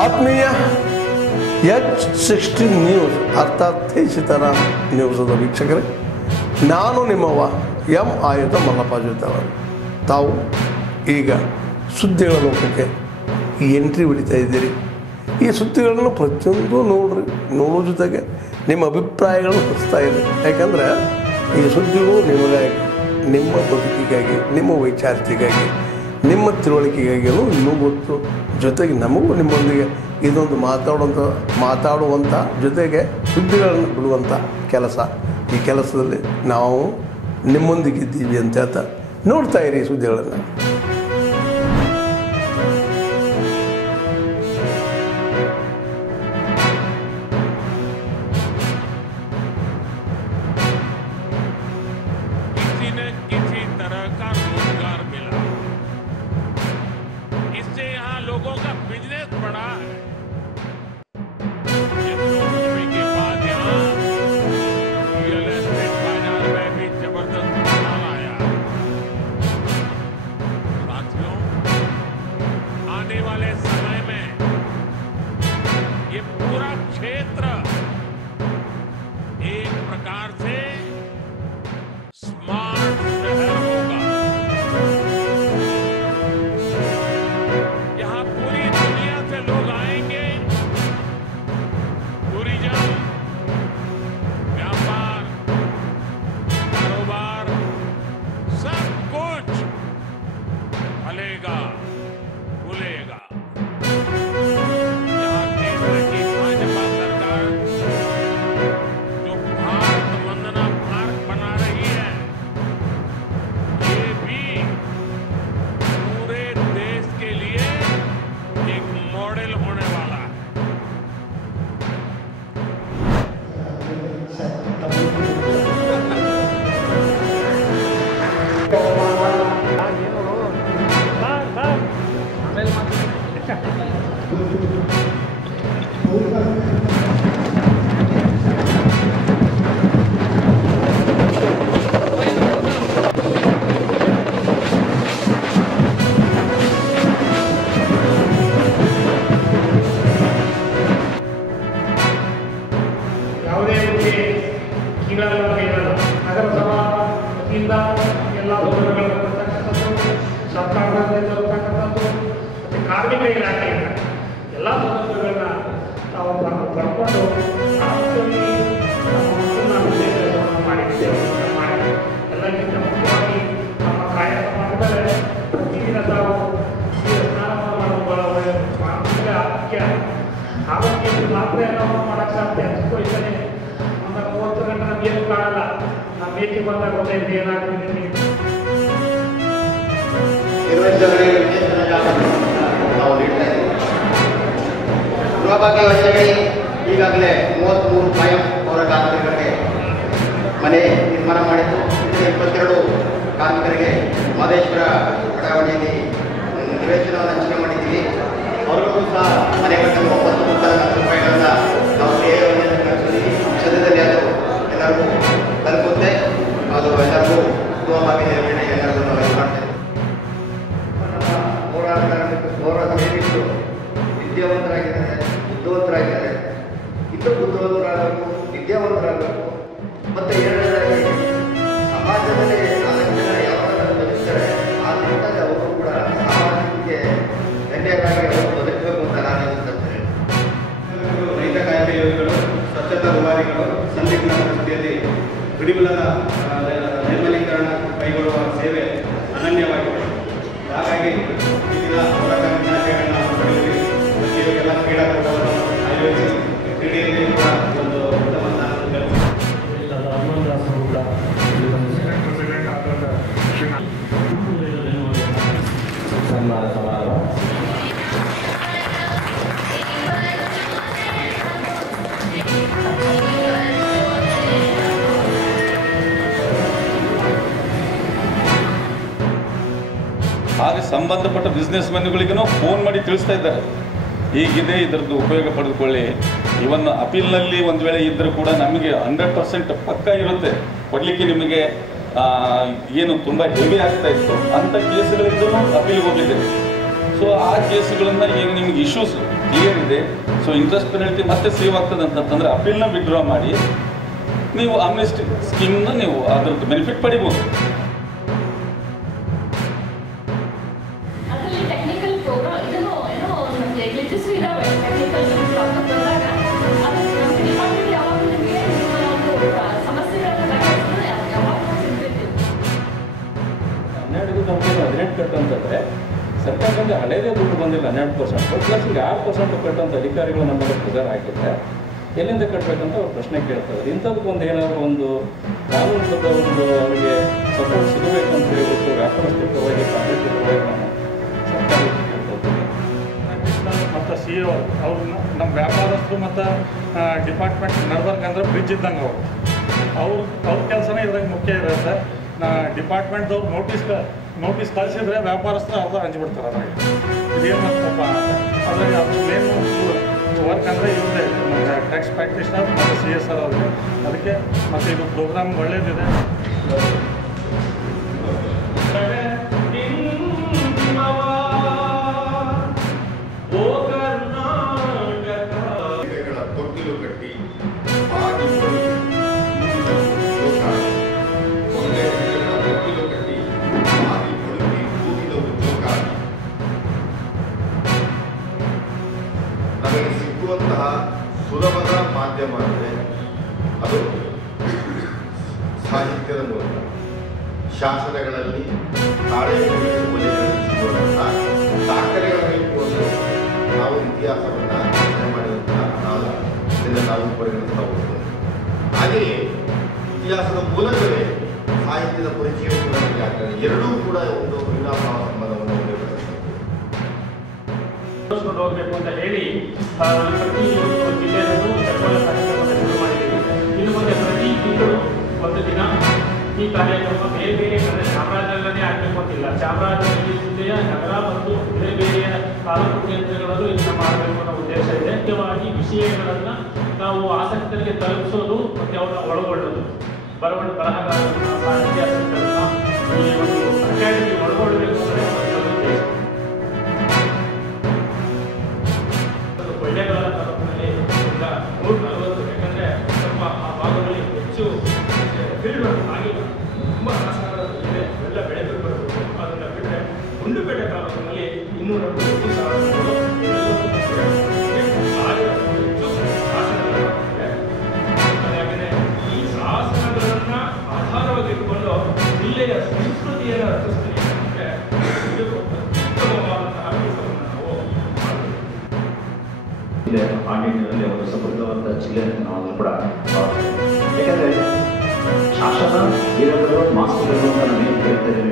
ಆತ್ಮೀಯ H16 news ಅರ್ಥಾತ್ ತೇಜಿತರಾಮ್ ನ್ಯೂಸದ ವೀಕ್ಷಕರೇ, ನಾನು ನಿಮ್ಮವ ಎಂ ಆಯುಧ ಮಲ್ಲಪ್ಪ ಜೊತೆವರು. ತಾವು ಈಗ ಸುದ್ದಿಗಳ ಲೋಕಕ್ಕೆ ಎಂಟ್ರಿ ಹೊಡಿತಾ ಇದ್ದೀರಿ. ಈ ಸುದ್ದಿಗಳನ್ನು ಪ್ರತಿಯೊಂದು ನೋಡೋ ಜೊತೆಗೆ ನಿಮ್ಮ ಅಭಿಪ್ರಾಯಗಳನ್ನು ಹೊಸ್ತಾ ಇದೆ. ಯಾಕಂದರೆ ಈ ಸುದ್ದಿಗಳು ನಿಮಗಾಗಿ, ನಿಮ್ಮ ಬದುಕಿಗಾಗಿ, ನಿಮ್ಮ ವೈಚಾರಿಕೆಗಾಗಿ, ನಿಮ್ಮ ತಿಳುವಳಿಕೆಗಾಗಿಯೂ ಇನ್ನೂ ಗೊತ್ತು. ಜೊತೆಗೆ ನಮಗೂ ನಿಮ್ಮೊಂದಿಗೆ ಇದೊಂದು ಮಾತಾಡುವಂಥ ಜೊತೆಗೆ ಸುದ್ದಿಗಳನ್ನು ಬಿಡುವಂಥ ಕೆಲಸ. ಈ ಕೆಲಸದಲ್ಲಿ ನಾವು ನಿಮ್ಮೊಂದಿಗಿದ್ದೀವಿ ಅಂತ ಹೇಳ್ತಾ ನೋಡ್ತಾ ಇರಿ ಸುದ್ದಿಗಳನ್ನು. लोगों का बिजनेस बढ़ा है। रियल एस्टेट बाजार में भी जबरदस्त उछाल आया। साथियों, आने वाले समय में ये पूरा क्षेत्र एक प्रकार से स्मार्ट शहर होगा। लोग आएंगे, टूरिज्म, व्यापार, कारोबार, सब कुछ फलेगा, फूलेगा। यहाँ केंद्र की भाजपा सरकार जो भारत वंदना पार्क बना रही है, ये भी पूरे देश के लिए एक मॉडल होने वाला है। ನಗರಸಭಾ ವತಿಯಿಂದ ಎಲ್ಲ ಸೌಲಭ್ಯಗಳನ್ನು ಕೊಡ್ತಕ್ಕಂಥದ್ದು, ಸರ್ಕಾರದಿಂದ ಇರತಕ್ಕಂಥದ್ದು ಮತ್ತು ಕಾರ್ಮಿಕ ಇಲಾಖೆಯಿಂದ ಎಲ್ಲ ಸೌಲಭ್ಯಗಳನ್ನ ನಾವು ಬರ್ಕೊಂಡು ಮಾಡಿದ್ದೇವೆ. ಎಲ್ಲಕ್ಕಿಂತ ಮುಖ್ಯವಾಗಿ ನಮ್ಮ ಕಾಯ ಸಮಾಜದಲ್ಲಿ ಪ್ರತಿದಿನ ತಾವು ಸ್ನಾನವನ್ನು ಮಾಡೋದು ಬಹಳ ಒಳ್ಳೆಯ ಮುಖ್ಯ. ಆರೋಗ್ಯ ಮಾತ್ರ ನಾವು ಮಾಡೋಕ್ಕೆ ಸಾಧ್ಯ. ಅನಿಸ್ಕೊಳ್ತಾನೆ 30 ಗಂಟೆ ನಮ್ಗೆ ಏನು ಕಾಣಲ್ಲ. ನಮ್ಮ ಬೇಕಿ ಬಂದಾಗ ಗೊತ್ತಾಯ್ತು ಏನಾಗ್ತಿದೆ. ನಾವು ನೀಡ್ತಾ ಇದ್ದೀವಿ. ಗೃಹಭಾಗ್ಯ ಯೋಜನೆಯಡಿ ಈಗಾಗಲೇ 33 ಕಾಯಂ ಪೌರ ಕಾರ್ಮಿಕರಿಗೆ ಮನೆ ನಿರ್ಮಾಣ ಮಾಡಿದ್ದು. 22 ಕಾರ್ಮಿಕರಿಗೆ ಮಾದೇಶ್ವರ ಬಡಾವಣೆಯಲ್ಲಿ ನಿವೇಶನವನ್ನು ಹಂಚಿಕೆ ಮಾಡಿದ್ದೀವಿ. ಅವರಿಗೂ ಸಹ ಮನೆ ಕಟ್ಟಲು 9 ಲಕ್ಷ ರೂಪಾಯಿಗಳನ್ನು ನಾವು ಸೇವೆಯನ್ನು ನಡೆಸಿದ್ದೀವಿ. ಸದ್ಯದಲ್ಲಿ ಅದು ಎಲ್ಲರಿಗೂ ತಲುಪುತ್ತೆ. ಅದು ಎಲ್ಲರಿಗೂ ಗೃಹಭಾಗ್ಯ ನಿರ್ವಹಣೆ ಎಲ್ಲರಿಗೂ ನಾವು ಮಾಡ್ತೇವೆ. ಹೋರಾಟಗಾರರು ವಿದ್ಯಾವಂತರಾಗಿದ್ದಾರೆ, ಬುದ್ಧಿವಂತರಾಗಿದ್ದಾರೆ. ಇನ್ನೂ ಬುದ್ಧಿವಂತರಾಗಬೇಕು, ವಿದ್ಯಾವಂತರಾಗಬೇಕು. ಮತ್ತು ಎರಡನೇದಾಗಿ ಸಮಾಜದಲ್ಲಿ 4 ಜನ ಯಾವಾಗ ಬದುಕ್ತಾರೆ ಆ ನಿಟ್ಟಿನಲ್ಲಿ ಅವರು ಕೂಡ ಸಮಾಜಕ್ಕೆ ಧನ್ಯರಾಗಿ ಅವರು ಬದುಕಬೇಕು ಅಂತ ನಾನು ಹೇಳ್ತೇನೆ. ರೈತ ಕಾಯ್ದೆ ಯೋಜನೆಗಳು, ಸ್ವಚ್ಛತಾ ದುಬಾರಿಗಳು, ಸಂದಿಗ್ಧ ಪರಿಸ್ಥಿತಿಯಲ್ಲಿ ಕುಡಿಯುವ ನೈರ್ಮಲೀಕರಣ ಕೈಗೊಳ್ಳುವ ಸೇವೆ ಅನನ್ಯವಾಗಿದೆ. ಹಾಗಾಗಿ ಈ ದಿನ ಹೋರಾಟ ದಿನಾಚರಣೆಯನ್ನು ಪಡೆಯುತ್ತೀವಿ. ಎಲ್ಲ ಕ್ರೀಡಾಕೂಟವನ್ನು ಆಯೋಜಿಸಿ ಕ್ರೀಡೆಯಲ್ಲಿ ಕೂಡ ಒಂದು ಉತ್ತಮ ಸ್ಥಾನವನ್ನು ಸನ್ಮಾನ ಸಮಾರಂಭ. ಹಾಗೆ ಸಂಬಂಧಪಟ್ಟ ಬಿಸ್ನೆಸ್ ಮೆನ್ಗಳಿಗೂ ಫೋನ್ ಮಾಡಿ ತಿಳಿಸ್ತಾ ಇದ್ದಾರೆ, ಹೀಗಿದೆ, ಇದರದ್ದು ಉಪಯೋಗ ಪಡೆದುಕೊಳ್ಳಿ. ಇವನ್ ಅಪೀಲ್ನಲ್ಲಿ ಒಂದು ವೇಳೆ ಇದ್ದರೂ ಕೂಡ ನಮಗೆ 100% ಪಕ್ಕ ಇರುತ್ತೆ ಕೊಡಲಿಕ್ಕೆ. ನಿಮಗೆ ಏನು ತುಂಬ ಹೆವಿ ಆಗ್ತಾ ಇತ್ತು ಅಂಥ ಕೇಸುಗಳಿಂದಲೂ ಅಪೀಲ್ಗೆ ಹೋಗಿದ್ದೇವೆ. ಸೊ ಆ ಕೇಸುಗಳನ್ನು ಈಗ ನಿಮಗೆ ಇಶ್ಯೂಸ್ ಕ್ಲಿಯರ್ ಇದೆ. ಸೊ ಇಂಟ್ರೆಸ್ಟ್ ಪೆನಾಲ್ಟಿ ಮತ್ತೆ ಸೇವ್ ಆಗ್ತದೆ ಅಂತಂತಂದರೆ ಅಪೀಲ್ನ ವಿಡ್ರಾ ಮಾಡಿ ನೀವು ಅಮ್ನೆಸ್ಟಿ ಸ್ಕೀಮ್ನ ನೀವು ಅದರದ್ದು ಬೆನಿಫಿಟ್ ಪಡಿಬೋದು. ಕಟ್ಟಂತಂದರೆ ಸರ್ಕಾರದಿಂದ ಹಳೆಯದೇ ದುಡ್ಡು ಬಂದಿಲ್ಲ 12%, ಪ್ಲಸ್ ಈಗ 6% ಕಟ್ಟುವಂಥ ಅಧಿಕಾರಿಗಳು ನಮ್ಮಲ್ಲಿ ಪ್ರೆಸರ್ ಹಾಕಿದ್ರೆ ಎಲ್ಲಿಂದ ಕಟ್ಟಬೇಕಂತ ಅವ್ರು ಪ್ರಶ್ನೆ ಕೇಳ್ತಾರೆ. ಇಂಥದಕ್ಕೊಂದು ಏನಾದರೂ ಒಂದು ಕಾನೂನುಬದ್ಧ ಒಂದು ಅವರಿಗೆ ಸಪೋರ್ಟ್ ಸಿಗಬೇಕಂತ ಹೇಳ್ಬಿಟ್ಟು ವ್ಯಾಪಾರಸ್ಥರ ಪರವಾಗಿ ಕಾಂಗ್ರೆಸ್ ಪರವಾಗಿ ನಾನು ಸರ್ಕಾರಕ್ಕೆ ಕೇಳ್ಕೊಳ್ತೀನಿ. ಮತ್ತು CEO ಅವ್ರು ನಮ್ಮ ವ್ಯಾಪಾರಸ್ಥರು ಮತ್ತು ಡಿಪಾರ್ಟ್ಮೆಂಟ್ ನಡ್ಬರ್ಕಂದ್ರೆ ಬ್ರಿಡ್ಜ್ ಇದ್ದಂಗೆ ಅವ್ರ ಕೆಲಸನೇ ಇದ್ರಾಗ ಮುಖ್ಯ ಇರುತ್ತೆ. ಡಿಪಾರ್ಟ್ಮೆಂಟ್ದವ್ರು ನೋಟಿಸ್ ಕಳಿಸಿದ್ರೆ ವ್ಯಾಪಾರಸ್ಥರು ಅರ್ಧ ಹಂಚಿಬಿಡ್ತಾರೆ. ಅದ್ರಾಗ ಇದೇನು ತಪ್ಪ ಅದ್ರಾಗ ಅದು ಮೇನ್ ವರ್ಕ್ ಅಂದರೆ ಇವ್ರದೇ ನಮ್ಮ ಟ್ಯಾಕ್ಸ್ ಪ್ರಾಕ್ಟೀಷನರ್ ಮತ್ತು CSR ಅವ್ರಿಗೆ. ಅದಕ್ಕೆ ಮತ್ತು ಇದು ಪ್ರೋಗ್ರಾಮ್ ಒಳ್ಳೇದಿದೆ. ನಮಗೆ ಸಿಕ್ಕುವಂತಹ ಸುಲಭದ ಮಾಧ್ಯಮ ಅಂದರೆ ಅದು ಸಾಹಿತ್ಯದ ಮೂಲಕ ಶಾಸನಗಳಲ್ಲಿ ತಾಳೆಗಳಲ್ಲಿ ಸಿಗುವಂತಹ ದಾಖಲೆಗಳಲ್ಲಿ ಕೂಡ ನಾವು ಇತಿಹಾಸವನ್ನು ರಚನೆ ಮಾಡಿದಂತಹ ಕಾಲ ಇದನ್ನು ನಾವು ಪರಿಗಣಿಸ್ತಾ ಹೋಗ್ತೇವೆ. ಹಾಗೆಯೇ ಇತಿಹಾಸದ ಮೂಲಕವೇ ಸಾಹಿತ್ಯದ ಪರಿಚಯ ಕೂಡ ಆಗ್ತದೆ. ಎರಡೂ ಕೂಡ ಒಂದು ವಿನಾಭಾವ ಸಂಬಂಧವನ್ನು ಕೊಂಡು ಹೋಗಬೇಕು ಅಂತ ಹೇಳಿ ಪ್ರತಿ ಜಿಲ್ಲೆಯಲ್ಲೂ ಚಟುವಟಿಕೆ ಕಾರ್ಯಕ್ರಮವನ್ನು ಶುರು ಮಾಡಿದ್ದೀವಿ. ಇನ್ನು ಮುಂದೆ ಪ್ರತಿ ತಿಂಗಳು ಒಂದು ದಿನ ಈ ಕಾರ್ಯಕ್ರಮ ಬೇರೆ ಬೇರೆ ಕಡೆ ಚಾಮರಾಜನಗರನೇ ಆಗಬೇಕು ಅಂತಿಲ್ಲ. ಚಾಮರಾಜನಗರ ಜಿಲ್ಲೆಯ ನಗರ ಮತ್ತು ಬೇರೆ ಬೇರೆ ತಾಲೂಕು ಕೇಂದ್ರಗಳಲ್ಲೂ ಇದನ್ನು ಮಾಡಬೇಕು ಅನ್ನೋ ಉದ್ದೇಶ ಇದೆ. ಮುಖ್ಯವಾಗಿ ವಿಷಯಗಳನ್ನು ನಾವು ಆಸಕ್ತರಿಗೆ ತಲುಪಿಸೋದು ಮತ್ತು ಅವರನ್ನು ಒಳಗೊಳ್ಳೋದು, ಬರಹಗಾರರನ್ನ ಸಾಹಿತ್ಯಾಸಕ್ತರನ್ನ ಈ ಒಂದು ಅಕಾಡೆಮಿ ಒಳಗೊಳ್ಳಬೇಕು ಅಂದರೆ ಒಂದು ಉದ್ದೇಶ. ಕೊಳ್ಳೇಗಾಲ ತಾಲೂಕಿನಲ್ಲಿ ಈಗ 140, ಯಾಕಂದರೆ ಸ್ವಲ್ಪ ಆ ಭಾಗದಲ್ಲಿ ಹೆಚ್ಚು ಫೀಲ್ಡ್ ವರ್ಕ್ ಆಗಿಲ್ಲ, ತುಂಬ ಆಸಕ್ತಿಗಳಿದೆ, ಎಲ್ಲ ಬೆಳೆಗಳು ಬರಬೇಕು. ಅದನ್ನು ಬಿಟ್ಟರೆ ಗುಂಡ್ಲುಪೇಟೆ ತಾಲೂಕಿನಲ್ಲಿ 250 ಶಾಸನಗಳು, 1000ಕ್ಕೂ ಹೆಚ್ಚು ಶಾಸನಗಳಿವೆ. ಹಾಗಾದರೆ ಈ ಶಾಸನಗಳನ್ನು ಆಧಾರವಾಗಿ ಇಟ್ಟುಕೊಂಡು ಜಿಲ್ಲೆಯ ಸಂಸ್ಕೃತಿಯನ್ನು ರಚಿಸ್ತೀನಿ ಅಂದರೆ ಇದು ಅತ್ಯುತ್ತಮವಾದಂತಹ ಕೆಲಸವನ್ನು ನಾವು ಮಾಡಬೇಕು. ಆ ನಿಟ್ಟಿನಲ್ಲಿ ಒಂದು ಸಮೃದ್ಧವಾದ ಜಿಲ್ಲೆ ಅಂತ ನಾವು ಕೂಡ ಯಾಕಂದರೆ ಶಾಸನ ಇರೋದು ಮಾಸ್ತಿಗಳು ಅಂತ ನಾವು ಏನು ಕೇಳ್ತೇವೆ.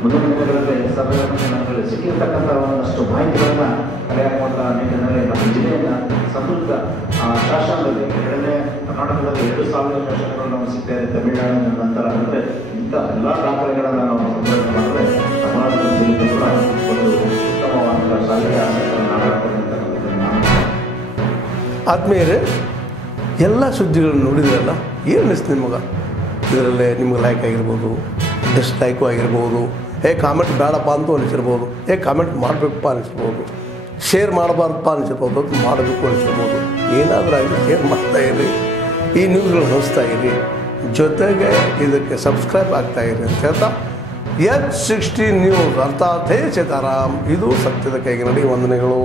ಮುಂದಿನ ದಿನಗಳಲ್ಲಿ ಸಾರ್ವಜನಿಕ ದಿನಗಳಲ್ಲಿ ಸಿಕ್ಕಿರ್ತಕ್ಕಂಥ ಒಂದಷ್ಟು ಮಾಹಿತಿಗಳನ್ನು ಕಲೆ ಹಾಕುವಂಥ ನಿಟ್ಟಿನಲ್ಲಿ ನಮ್ಮ ಜಿಲ್ಲೆಯನ್ನು ಸಮೃದ್ಧ ಶಾಸನದಲ್ಲಿ ಕರ್ನಾಟಕದಲ್ಲಿ 2000 ಶಾಸನಗಳು ನಾವು ಸಿಗ್ತಾ ಇದೆ. ತಮಿಳುನಾಡಿನ ನಂತರ ಅಂದರೆ ಇಂಥ ಎಲ್ಲ ದಾಖಲೆಗಳನ್ನು ನಾವು ಸಂಗ್ರಹಣೆ ಮಾಡಿದ್ರೆ ಕರ್ನಾಟಕ ಜಿಲ್ಲೆಗೂ ಕೂಡ ಒಂದು ಉತ್ತಮವಾದ ಶಾಲೆಯ ಆಸಕ್ತಿಯನ್ನು ನಾಡಾಡ್ತದೆ ಅಂತಕ್ಕಂಥದ್ದನ್ನು ಆದ್ಮೇಲೆ ಎಲ್ಲ ಸುದ್ದಿಗಳನ್ನು ನೋಡಿದ್ರಲ್ಲ, ಏನು ಅನಿಸ್ತು ನಿಮಗೆ? ಇದರಲ್ಲೇ ನಿಮ್ಗೆ ಲೈಕ್ ಆಗಿರ್ಬೋದು, ಡಿಸ್ಲೈಕು ಆಗಿರ್ಬೋದು, ಕಾಮೆಂಟ್ ಬೇಡಪ್ಪ ಅಂತೂ ಅನಿಸಿರ್ಬೋದು, ಕಾಮೆಂಟ್ ಮಾಡಬೇಕಪ್ಪ ಅನಿಸಿರ್ಬೋದು, ಶೇರ್ ಮಾಡಬಾರ್ದಪ್ಪ ಅನಿಸಿರ್ಬೋದು, ಅದು ಮಾಡಬೇಕು ಅನಿಸಿರ್ಬೋದು. ಏನಾದರೂ ಆಗಲಿ ಶೇರ್ ಮಾಡ್ತಾಯಿರಿ, ಈ ನ್ಯೂಸ್ಗಳು ಹೊಸ್ತಾ ಇರಿ, ಜೊತೆಗೆ ಇದಕ್ಕೆ ಸಬ್ಸ್ಕ್ರೈಬ್ ಆಗ್ತಾಯಿರಿ ಅಂತ ಹೇಳ್ತಾ H60 ನ್ಯೂಸ್ ಅರ್ಥಾತ್ ಹೇ ಸೀತಾರಾಮ್, ಇದು ಸತ್ಯದ ಕೈಗೆ ನಡಿ. ವಂದನೆಗಳು.